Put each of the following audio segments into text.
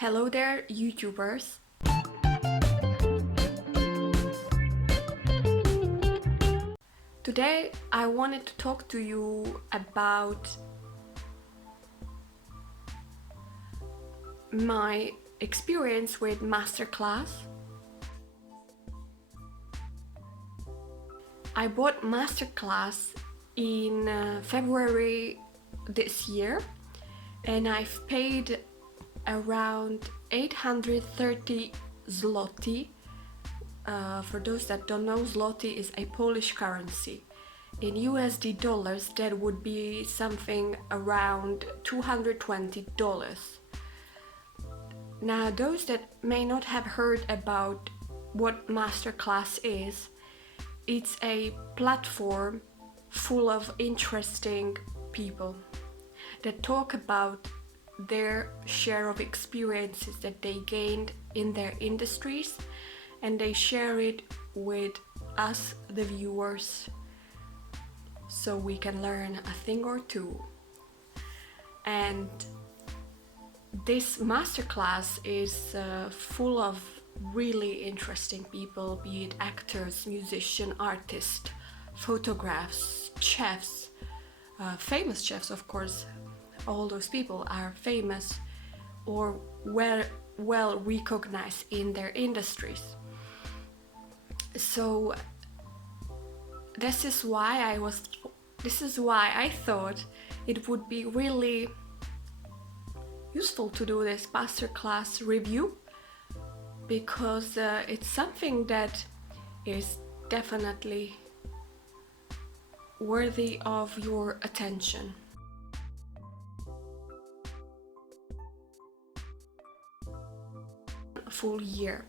Hello there, YouTubers. Today I wanted to talk to you about my experience with Masterclass. I bought Masterclass in February this year, and I've paid around 830 zloty. For those that don't know, zloty is a Polish currency. In USD dollars, that would be something around $220. Now, those that may not have heard about what Masterclass is, it's a platform full of interesting people that talk about their share of experiences that they gained in their industries, and they share it with us, the viewers, so we can learn a thing or two. And this masterclass is full of really interesting people, be it actors, musicians, artists, photographs, chefs, famous chefs, of course. All those people are famous or well recognized in their industries. So this is why I thought it would be really useful to do this masterclass review, because it's something that is definitely worthy of your attention. Full year.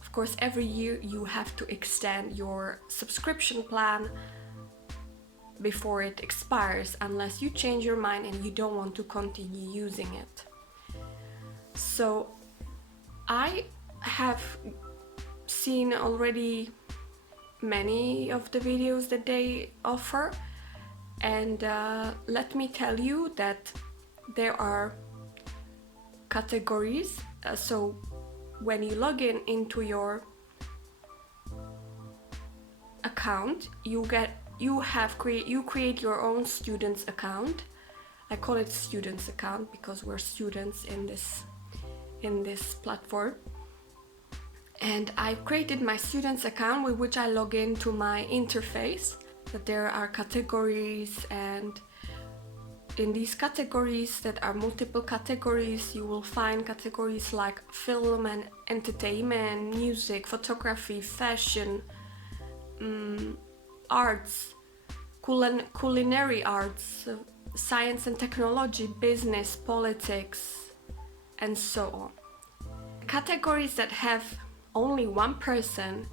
Of course, every year you have to extend your subscription plan before it expires, unless you change your mind and you don't want to continue using it. So I have seen already many of the videos that they offer, and let me tell you that there are categories. So when you log into your account, you create your own students account. I call it students account because we're students in this platform. And I've created my students account with which I log into my interface. But there are categories, and in these categories that are multiple categories, you will find categories like film and entertainment, music, photography, fashion, arts, culinary arts, science and technology, business, politics, and so on. Categories that have only one person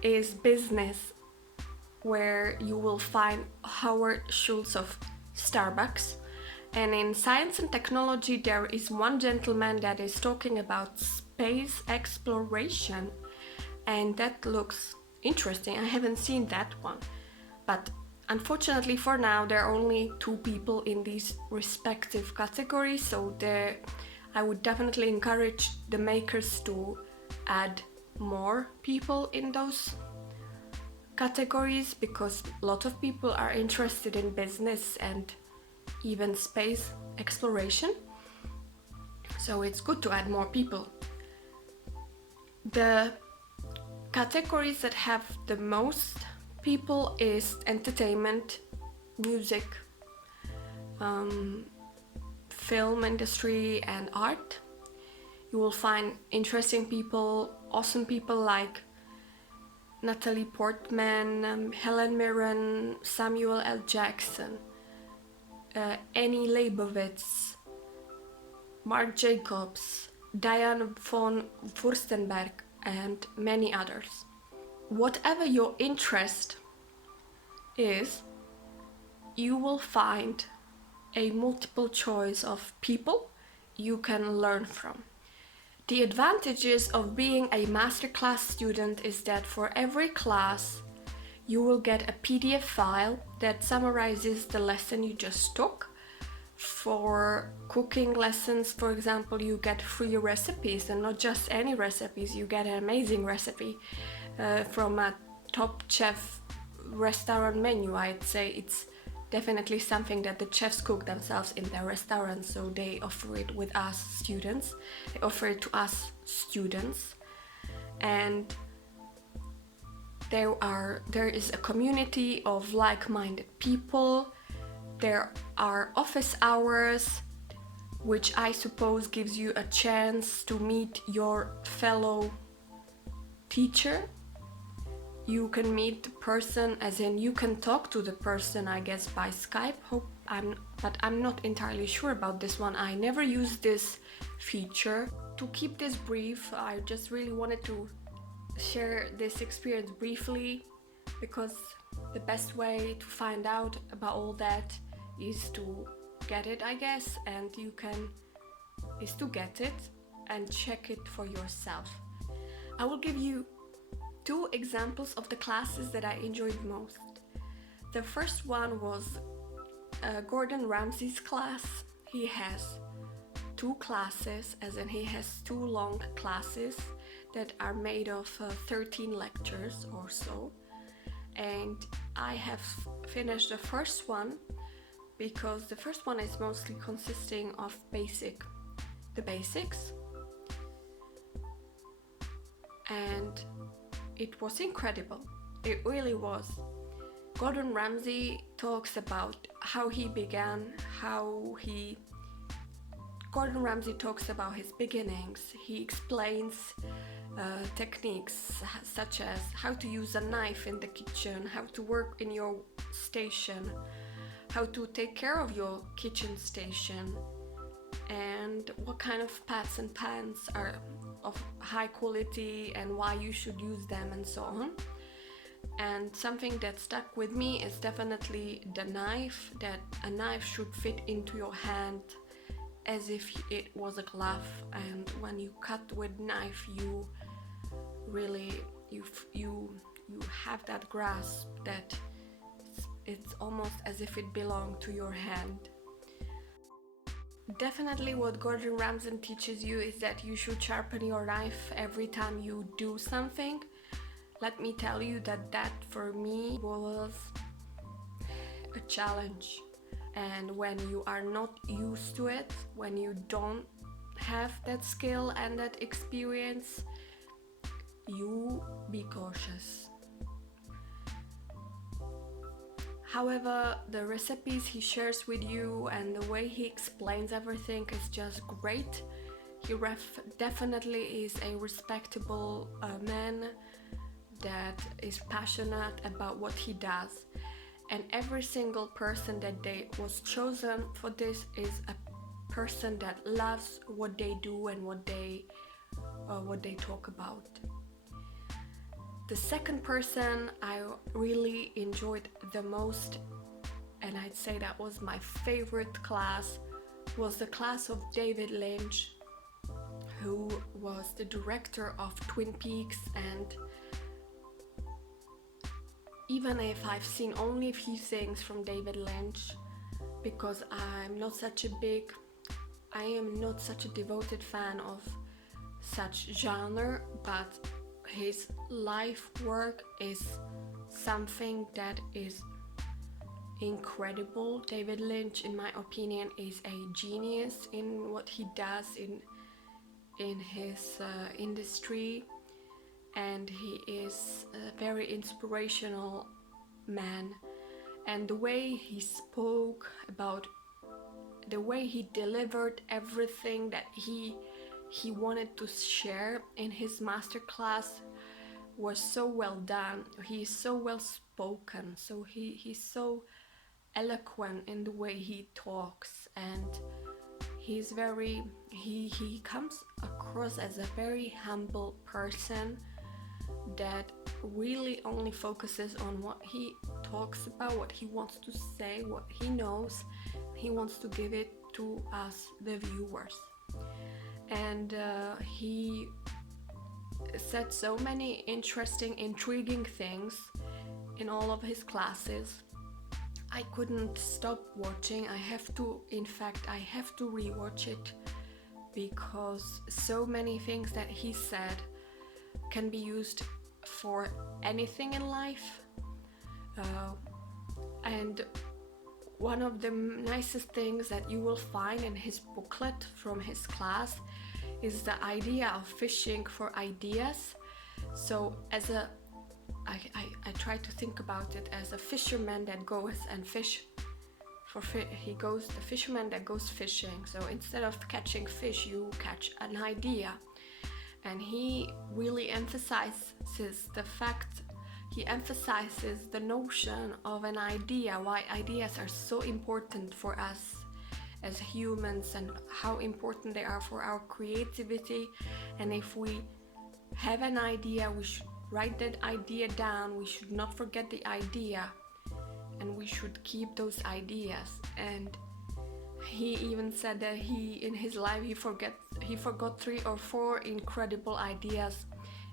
is business, where you will find Howard Schultz of Starbucks. And in science and technology, there is one gentleman that is talking about space exploration, and that looks interesting. I haven't seen that one, but unfortunately for now there are only two people in these respective categories, so I would definitely encourage the makers to add more people in those categories, because a lot of people are interested in business and even space exploration, so it's good to add more people. The categories that have the most people is entertainment, music, film industry, and art. You will find interesting people, awesome people like Natalie Portman, Helen Mirren, Samuel L. Jackson, Annie Leibovitz, Marc Jacobs, Diane von Furstenberg, and many others. Whatever your interest is, you will find a multiple choice of people you can learn from. The advantages of being a masterclass student is that for every class you will get a PDF file that summarizes the lesson you just took, For cooking lessons, for example, you get free recipes, and not just any recipes, you get an amazing recipe from a top chef restaurant menu. I'd say it's definitely something that the chefs cook themselves in their restaurants, so they offer it with us students. They offer it to us students, and there is a community of like-minded people. There are office hours, which I suppose gives you a chance to meet your fellow teacher. You can meet the person, as in you can talk to the person, I guess, by Skype. But I'm not entirely sure about this one. I never used this feature. To keep this brief, I just really wanted to share this experience briefly, because the best way to find out about all that is to get it, I guess, and is to get it and check it for yourself. I will give you 2 examples of the classes that I enjoyed most. The first one was Gordon Ramsay's class. He has 2 classes, as in he has 2 long classes that are made of 13 lectures or so. And I have finished the first one, because the first one is mostly consisting of the basics, and it was incredible. It really was. Gordon Ramsay talks about how he began, Gordon Ramsay talks about his beginnings. He explains techniques such as how to use a knife in the kitchen, how to work in your station, how to take care of your kitchen station, and what kind of pots and pans are of high quality and why you should use them, and so on. And something that stuck with me is definitely the knife, that a knife should fit into your hand as if it was a glove, and when you cut with knife, you really you have that grasp that it's almost as if it belonged to your hand. Definitely what Gordon Ramsay teaches you is that you should sharpen your knife every time you do something. Let me tell you that for me was a challenge. And when you are not used to it, when you don't have that skill and that experience, you be cautious. However, the recipes he shares with you and the way he explains everything is just great. He definitely is a respectable man that is passionate about what he does. And every single person that was chosen for this is a person that loves what they do and what they talk about. The second person I really enjoyed the most, and I'd say that was my favorite class, was the class of David Lynch, who was the director of Twin Peaks. And even if I've seen only a few things from David Lynch, because I am not such a devoted fan of such genre, but his life work is something that is incredible. David Lynch, in my opinion, is a genius in what he does in his industry, and he is a very inspirational man. And the way he spoke about, the way he delivered everything that he wanted to share in his masterclass was so well done. He is so well spoken, so he's so eloquent in the way he talks, and he comes across as a very humble person that really only focuses on what he talks about, what he wants to say, what he knows. He wants to give it to us, the viewers. And he said so many interesting, intriguing things in all of his classes. I couldn't stop watching. I have to rewatch it because so many things that he said can be used for anything in life. And one of the nicest things that you will find in his booklet from his class is the idea of fishing for ideas. So I try to think about it as a fisherman that goes and fish the fisherman that goes fishing. So instead of catching fish, you catch an idea. And he really emphasizes the notion of an idea, why ideas are so important for us as humans and how important they are for our creativity. And if we have an idea, we should write that idea down. We should not forget the idea, and we should keep those ideas. And he even said that in his life he forgot 3 or 4 incredible ideas,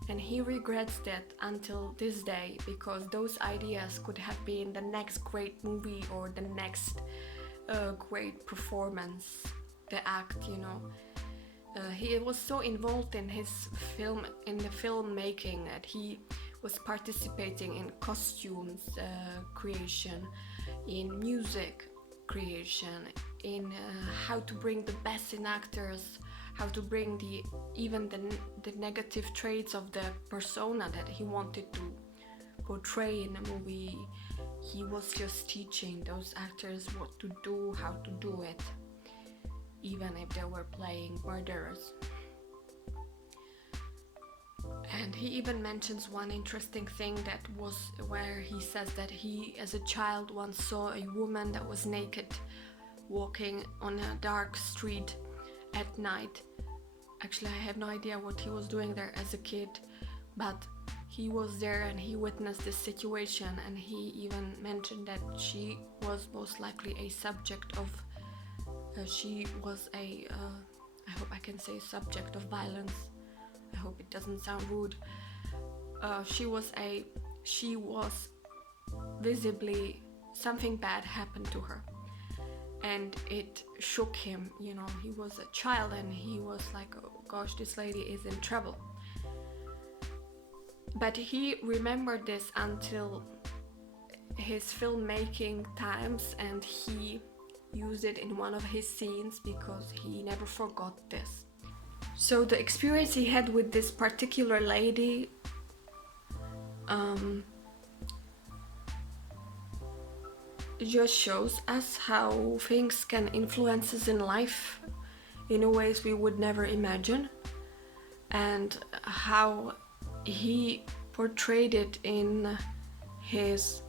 and he regrets that until this day, because those ideas could have been the next great movie or the next great performance, the act, you know. He was so involved in the filmmaking, that he was participating in costumes creation, in music creation, in how to bring the best in actors, how to bring the negative traits of the persona that he wanted to portray in a movie. He was just teaching those actors what to do, how to do it, even if they were playing murderers. And he even mentions one interesting thing that was where he says that he as a child once saw a woman that was naked walking on a dark street at night. Actually, I have no idea what he was doing there as a kid, but he was there and he witnessed this situation, and he even mentioned that she was most likely a subject of I hope I can say subject of violence. I hope it doesn't sound rude. She was visibly, something bad happened to her, and it shook him. You know, he was a child and he was like, oh gosh, this lady is in trouble. But he remembered this until his filmmaking times, and he used it in one of his scenes because he never forgot this. So the experience he had with this particular lady just shows us how things can influence us in life in ways we would never imagine, and how he portrayed it in his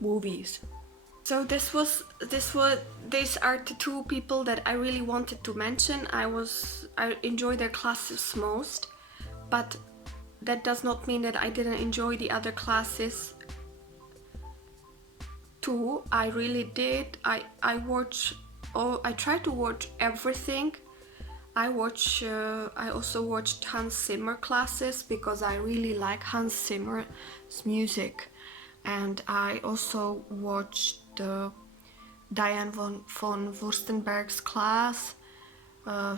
movies. So these are the 2 people that I really wanted to mention. I enjoyed their classes most, but that does not mean that I didn't enjoy the other classes too. I really did. I try to watch everything. I also watched Hans Zimmer classes because I really like Hans Zimmer's music, and I also watched Diane von Furstenberg's class.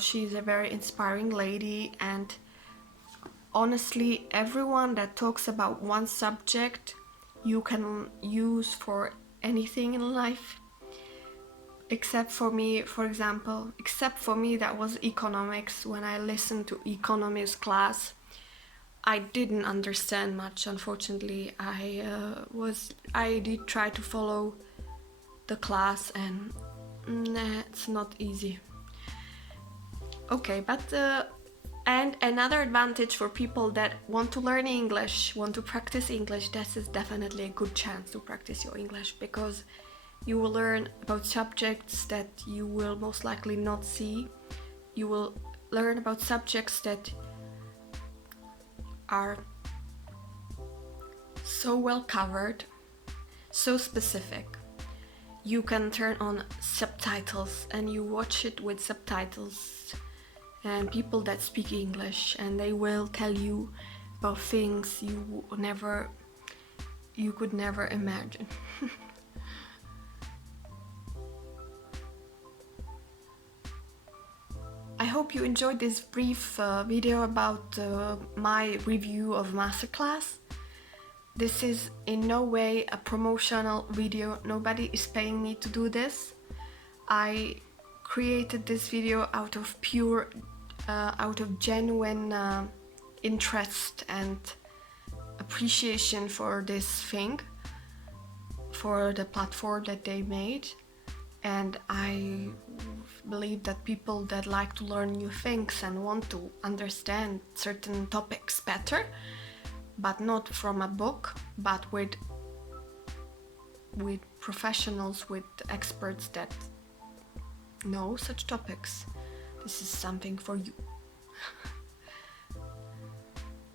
She's a very inspiring lady, and honestly, everyone that talks about one subject you can use for anything in life, except for me, for example. Except for me, that was economics. When I listened to economics class, I didn't understand much, unfortunately. I did try to follow the class, and it's not easy. Okay, but and another advantage for people that want to learn English, want to practice English, this is definitely a good chance to practice your English, because you will learn about subjects that you will most likely not see. You will learn about subjects that are so well covered, so specific. You can turn on subtitles and you watch it with subtitles and people that speak English, and they will tell you about things you could never imagine. hope you enjoyed this brief video about my review of Masterclass. This is in no way a promotional video. Nobody is paying me to do this. I created this video out of genuine interest and appreciation for this thing, for the platform that they made. And I believe that people that like to learn new things and want to understand certain topics better, but not from a book, but with professionals, with experts that know such topics, this is something for you.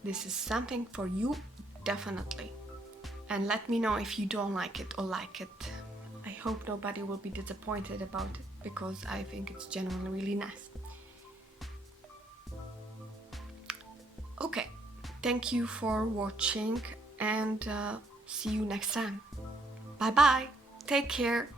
This is something for you, definitely. And let me know if you don't like it or like it. I hope nobody will be disappointed about it, because I think it's genuinely really nice. Okay, thank you for watching, and see you next time. Bye bye, take care.